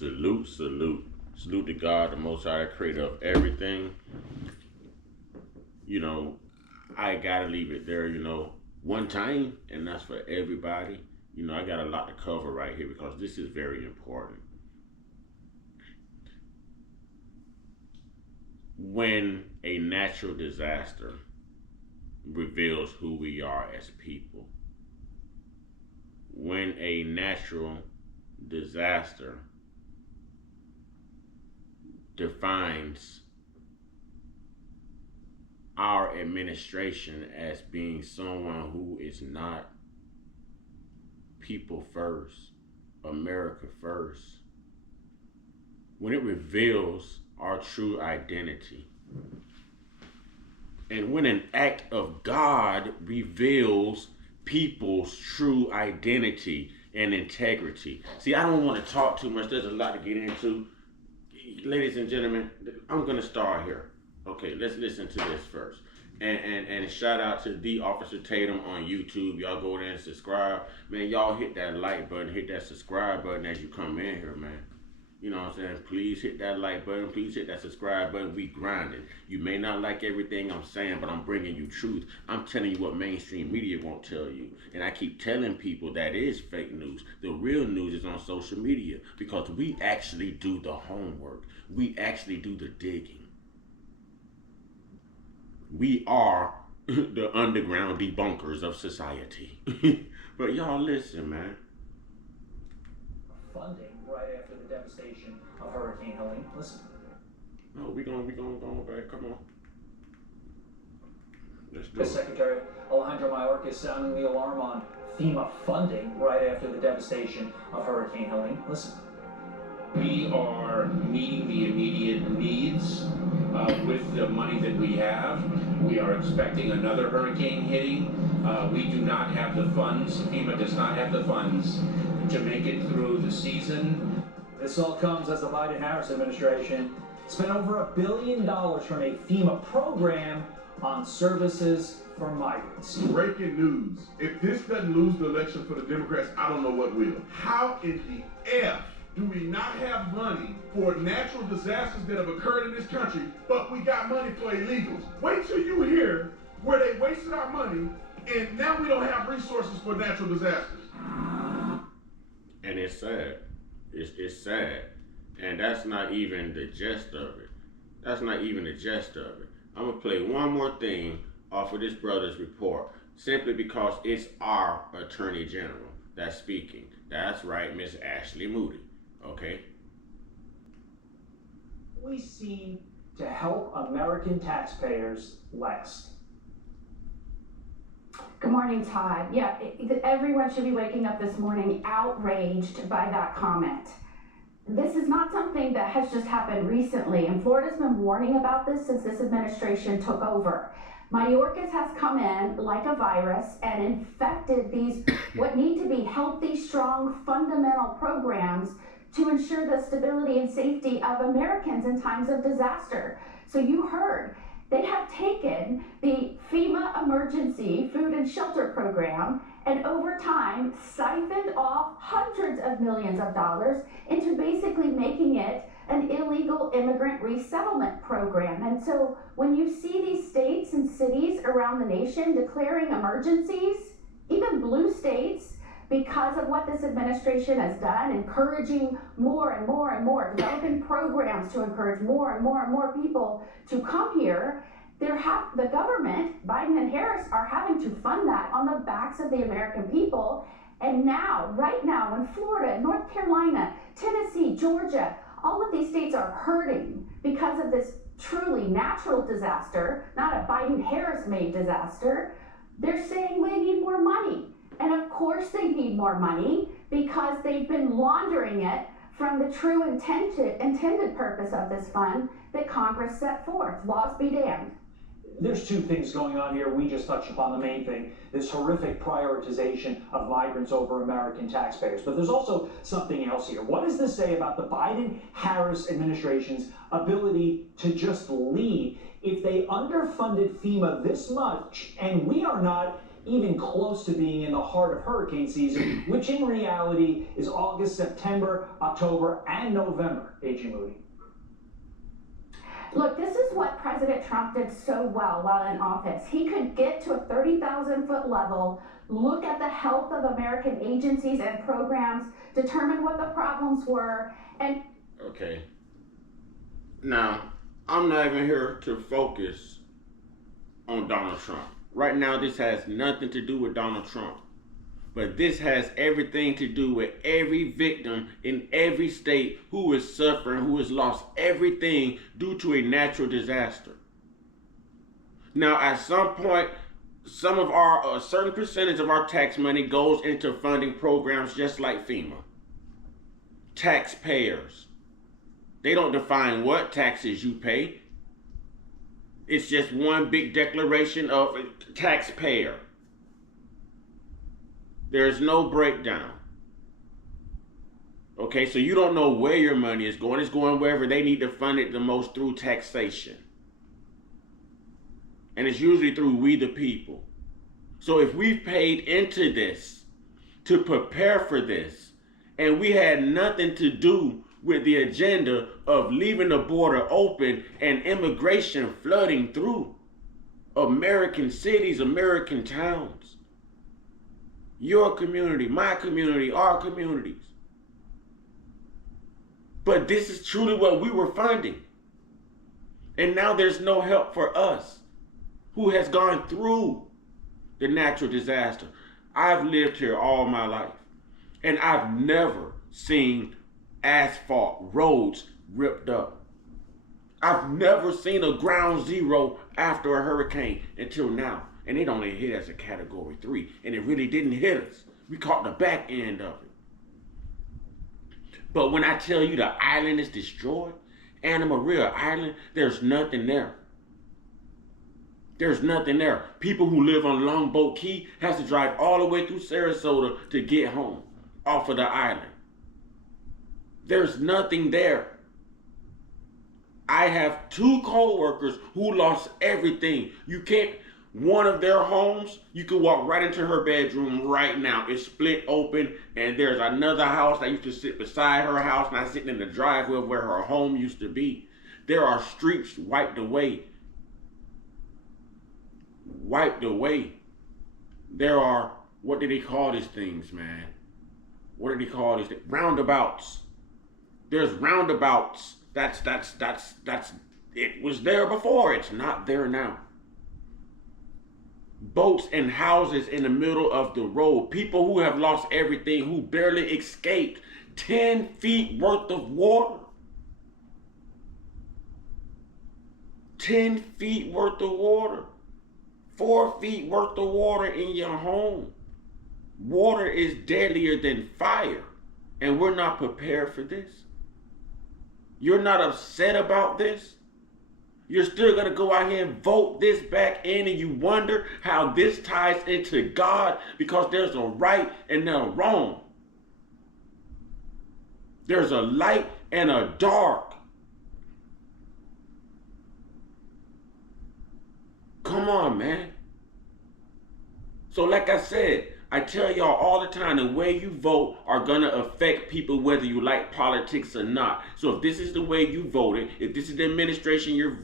Salute, salute. Salute to God, the Most High, creator of everything. You know, I gotta leave it there, one time, and that's for everybody. I got a lot to cover right here because this is very important. When a natural disaster reveals who we are as people, when a natural disaster defines our administration as being someone who is not people first, America first, when it reveals our true identity, and when an act of God reveals people's true identity and integrity. See, I don't want to talk too much. There's a lot to get into. Ladies and gentlemen, I'm going to start here. Okay, let's listen to this first. And shout out to the Officer Tatum on YouTube. Y'all go there and subscribe. Man, y'all hit that like button, hit that subscribe button as you come in here, man. You know what I'm saying? Please hit that like button. Please hit that subscribe button. We grinding. You may not like everything I'm saying, but I'm bringing you truth. I'm telling you what mainstream media won't tell you. And I keep telling people that is fake news. The real news is on social media because we actually do the homework. We actually do the digging. We are the underground debunkers of society. But y'all listen, man. Funding right after the devastation of Hurricane Helene. Listen. No, we gonna go back. Come on. Let's do The it. Secretary Alejandro Mayorkas is sounding the alarm on FEMA funding right after the devastation of Hurricane Helene. Listen. We are meeting the immediate needs with the money that we have. We are expecting another hurricane hitting. We do not have the funds. FEMA does not have the funds to make it through the season. This all comes as the Biden-Harris administration spent over $1 billion from a FEMA program on services for migrants. Breaking news. If this doesn't lose the election for the Democrats, I don't know what will. How in the F do we not have money for natural disasters that have occurred in this country, but we got money for illegals? Wait till you hear where they wasted our money and now we don't have resources for natural disasters. And it's sad. It's sad. And that's not even the gist of it. That's not even the gist of it. I'm going to play one more thing off of this brother's report, simply because it's our Attorney General that's speaking. That's right, Miss Ashley Moody. Okay? We seem to help American taxpayers last. Good morning, Todd. Yeah, everyone should be waking up this morning outraged by that comment. This is not something that has just happened recently, and Florida's been warning about this since this administration took over. Mayorkas has come in like a virus and infected these what need to be healthy, strong, fundamental programs to ensure the stability and safety of Americans in times of disaster. So you heard, they have taken the FEMA Emergency Food and Shelter Program and over time siphoned off hundreds of millions of dollars into basically making it an illegal immigrant resettlement program. And so when you see these states and cities around the nation declaring emergencies, even blue states, because of what this administration has done, encouraging more and more and more, developing programs to encourage more and more and more people to come here, the government, Biden and Harris, are having to fund that on the backs of the American people. And now, right now, in Florida, North Carolina, Tennessee, Georgia, all of these states are hurting because of this truly natural disaster, not a Biden-Harris made disaster. They're saying we need more money. And of course they need more money because they've been laundering it from the true intended purpose of this fund that Congress set forth. Laws be damned. There's two things going on here. We just touched upon the main thing, this horrific prioritization of migrants over American taxpayers. But there's also something else here. What does this say about the Biden-Harris administration's ability to just lead? If they underfunded FEMA this much, and we are not even close to being in the heart of hurricane season, which in reality is August, September, October, and November. AG Moody. Look, this is what President Trump did so well while in office. He could get to a 30,000-foot level, look at the health of American agencies and programs, determine what the problems were, and... Okay. Now, I'm not even here to focus on Donald Trump. Right now, this has nothing to do with Donald Trump. But this has everything to do with every victim in every state who is suffering, who has lost everything due to a natural disaster. Now, at some point, some of our, a certain percentage of our tax money goes into funding programs just like FEMA. Taxpayers. They don't define what taxes you pay. It's just one big declaration of taxpayer. There's no breakdown. Okay, so you don't know where your money is going. It's going wherever they need to fund it the most through taxation. And it's usually through we the people. So if we've paid into this to prepare for this, and we had nothing to do with the agenda of leaving the border open and immigration flooding through American cities, American towns, your community, my community, our communities. But this is truly what we were funding. And now there's no help for us who has gone through the natural disaster. I've lived here all my life, and I've never seen asphalt roads ripped up. I've never seen a ground zero after a hurricane until now. And it only hit as a category 3. And it really didn't hit us. We caught the back end of it. But when I tell you the island is destroyed, Anna Maria Island, there's nothing there. There's nothing there. People who live on Longboat Key has to drive all the way through Sarasota to get home off of the island. There's nothing there. I have 2 co-workers who lost everything. You can't... One of their homes, you can walk right into her bedroom right now. It's split open, and there's another house that used to sit beside her house, and I'm sitting in the driveway where her home used to be. There are streets wiped away. Wiped away. There are, what did they call these things, man? What did they call these things? Roundabouts. There's roundabouts. That's, it was there before. It's not there now. Boats and houses in the middle of the road. People who have lost everything, who barely escaped 10 feet worth of water. 10 feet worth of water. 4 feet worth of water in your home. Water is deadlier than fire. And we're not prepared for this. You're not upset about this. You're still going to go out here and vote this back in, and you wonder how this ties into God, because there's a right and a wrong. There's a light and a dark. Come on, man. So like I said, I tell y'all all the time, the way you vote are going to affect people whether you like politics or not. So if this is the way you voted, if this is the administration you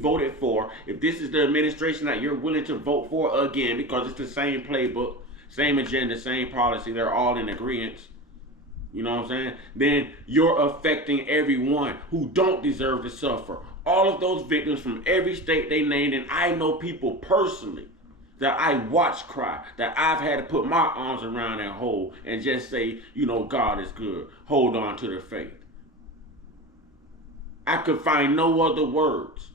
voted for, if this is the administration that you're willing to vote for again, because it's the same playbook, same agenda, same policy, they're all in agreement, you know what I'm saying? Then you're affecting everyone who don't deserve to suffer. All of those victims from every state they named, and I know people personally that I watch cry, that I've had to put my arms around and hold and just say, you know, God is good. Hold on to the faith. I could find no other words.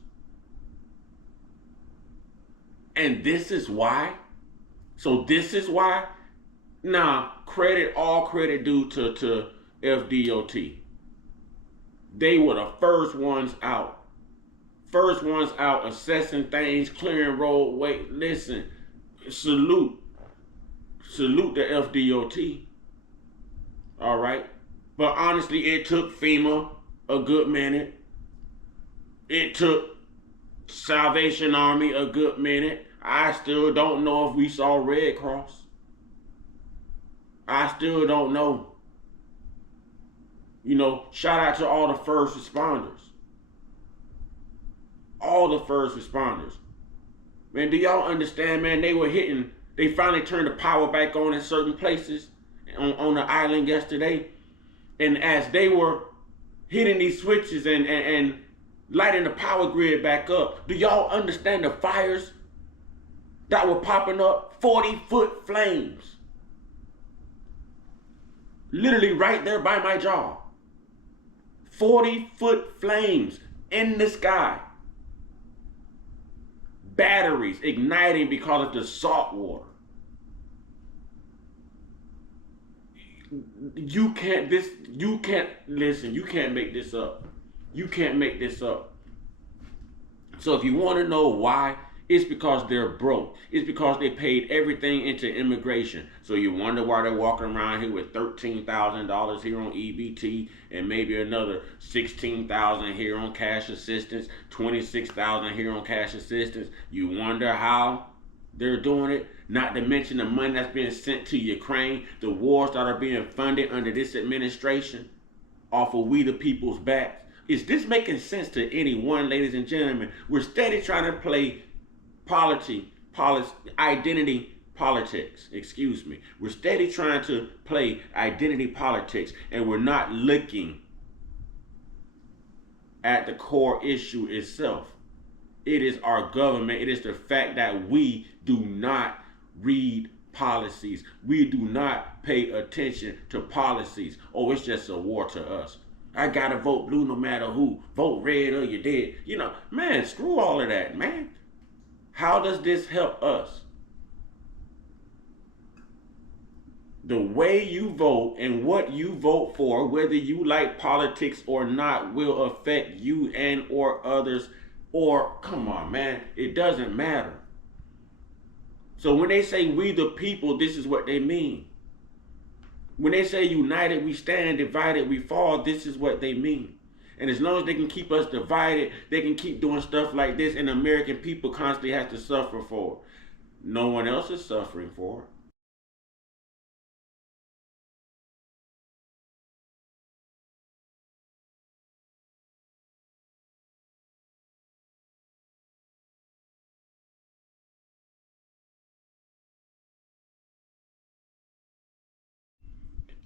And this is why? So this is why? Nah, all credit due to FDOT. They were the first ones out. First ones out assessing things, clearing roadway. Listen, salute the FDOT. All right. But honestly, it took FEMA a good minute. It took Salvation Army a good minute. I still don't know if we saw Red Cross. I still don't know. Shout out to all the first responders. All the first responders. Man, do y'all understand, man? They finally turned the power back on in certain places on the island yesterday. And as they were hitting these switches and lighting the power grid back up, do y'all understand the fires that were popping up? 40-foot flames. Literally right there by my jaw. 40-foot flames in the sky. Batteries igniting because of the salt water. You can't make this up. You can't make this up. So if you want to know why, it's because they're broke. It's because they paid everything into immigration. So you wonder why they're walking around here with $13,000 here on EBT and maybe another $16,000 here on cash assistance, $26,000 here on cash assistance. You wonder how they're doing it. Not to mention the money that's being sent to Ukraine, the wars that are being funded under this administration off of we the people's backs. Is this making sense to anyone, ladies and gentlemen? We're steady trying to play identity politics. We're steady trying to play identity politics, and we're not looking at the core issue itself. It is our government. It is the fact that we do not read policies. We do not pay attention to policies. Oh, it's just a war to us. I gotta vote blue no matter who. Vote red or you're dead. Man, screw all of that, man. How does this help us? The way you vote and what you vote for, whether you like politics or not, will affect you and or others. Or, come on, man, it doesn't matter. So when they say we the people, this is what they mean. When they say united we stand, divided we fall, this is what they mean. And as long as they can keep us divided, they can keep doing stuff like this, and the American people constantly have to suffer for it. No one else is suffering for it.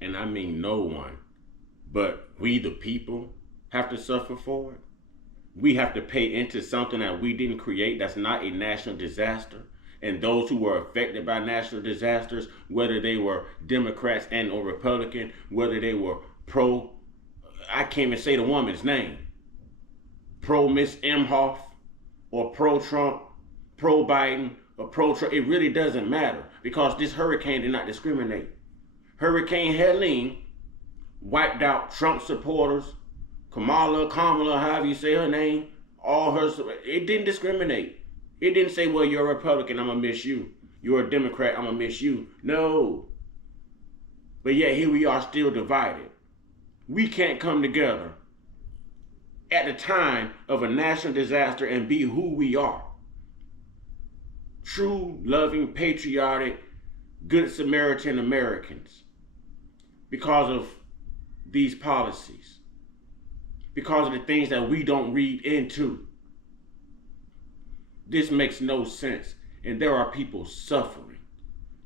And I mean no one, but we the people have to suffer for it. We have to pay into something that we didn't create, that's not a national disaster. And those who were affected by national disasters, whether they were Democrats and or Republican, whether they were I can't even say the woman's name, pro Miss Emhoff or pro Trump, pro Biden or pro Trump, it really doesn't matter, because this hurricane did not discriminate. Hurricane Helene wiped out Trump supporters, Kamala, however you say her name, it didn't discriminate. It didn't say, well, you're a Republican, I'm gonna miss you. You're a Democrat, I'm gonna miss you. No. But yet here we are still divided. We can't come together at the time of a national disaster and be who we are. True, loving, patriotic, good Samaritan Americans. Because of these policies. Because of the things that we don't read into. This makes no sense. And there are people suffering.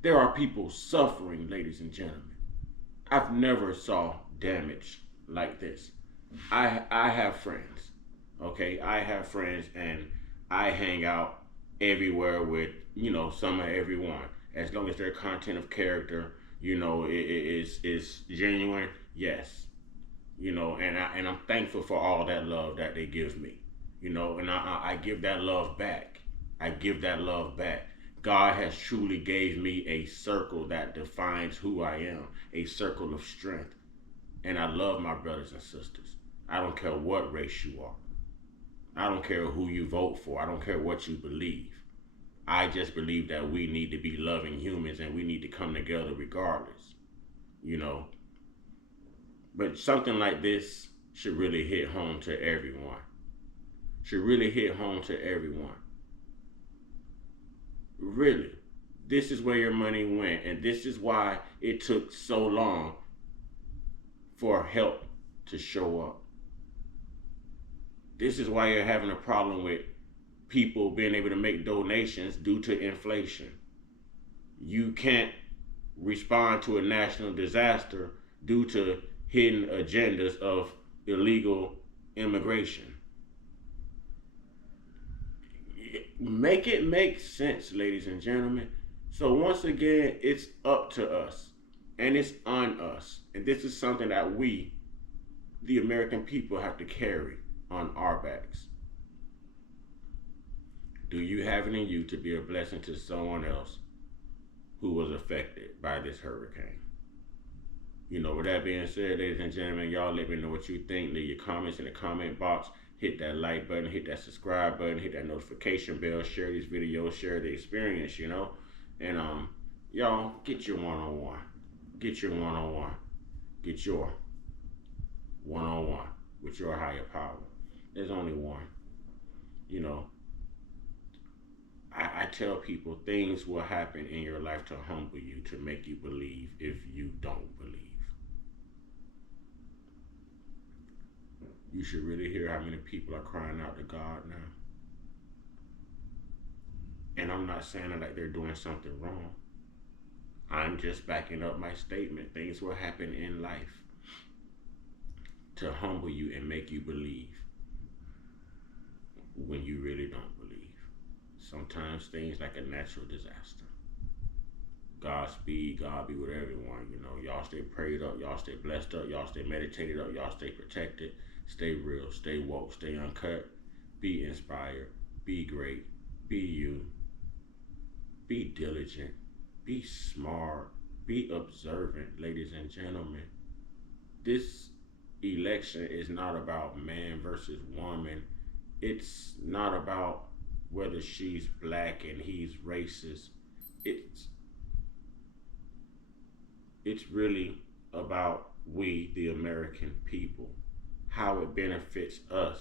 There are people suffering, ladies and gentlemen. I've never saw damage like this. I have friends. Okay, I have friends, and I hang out everywhere with, some of everyone. As long as their content of character, is genuine, yes. And I'm thankful for all that love that they give me. And I give that love back. I give that love back. God has truly gave me a circle that defines who I am, a circle of strength. And I love my brothers and sisters. I don't care what race you are. I don't care who you vote for. I don't care what you believe. I just believe that we need to be loving humans, and we need to come together regardless, But something like this should really hit home to everyone. Should really hit home to everyone. Really, this is where your money went, and this is why it took so long for help to show up. This is why you're having a problem with people being able to make donations due to inflation. You can't respond to a national disaster due to hidden agendas of illegal immigration. Make it make sense, ladies and gentlemen. So once again, it's up to us and it's on us. And this is something that we, the American people, have to carry on our backs. Do you have it in you to be a blessing to someone else who was affected by this hurricane? You know, with that being said, ladies and gentlemen, y'all let me know what you think. Leave your comments in the comment box. Hit that like button, hit that subscribe button, hit that notification bell, share these videos, share the experience, you know. And y'all get your one-on-one. Get your one-on-one. Get your one-on-one with your higher power. There's only one. You know, I tell people things will happen in your life to humble you, to make you believe if you don't believe. You should really hear how many people are crying out to God now. And I'm not saying it like they're doing something wrong. I'm just backing up my statement. Things will happen in life to humble you and make you believe when you really don't believe. Sometimes things like a natural disaster. Godspeed, God be with everyone. You know, y'all stay prayed up, y'all stay blessed up, y'all stay meditated up, y'all stay protected. Stay real, stay woke, stay uncut, be inspired, be great, be you, be diligent, be smart, be observant, ladies and gentlemen. This election is not about man versus woman. It's not about whether she's black and he's racist. It's really about we, the American people. How it benefits us.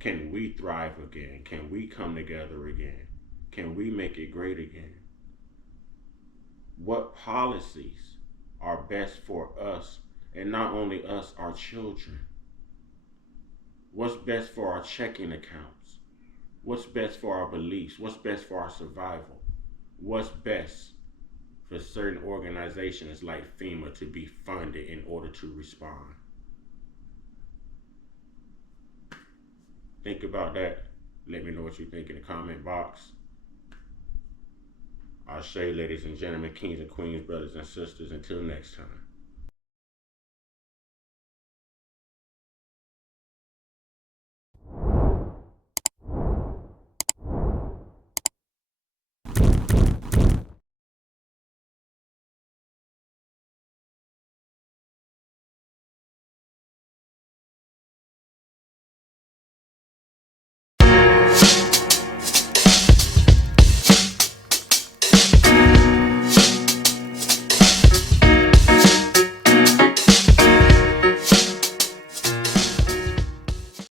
Can we thrive again? Can we come together again? Can we make it great again? What policies are best for us, and not only us, our children? What's best for our checking accounts? What's best for our beliefs? What's best for our survival? What's best for certain organizations like FEMA to be funded in order to respond? Think about that. Let me know what you think in the comment box. I'll say, ladies and gentlemen, kings and queens, brothers and sisters, until next time.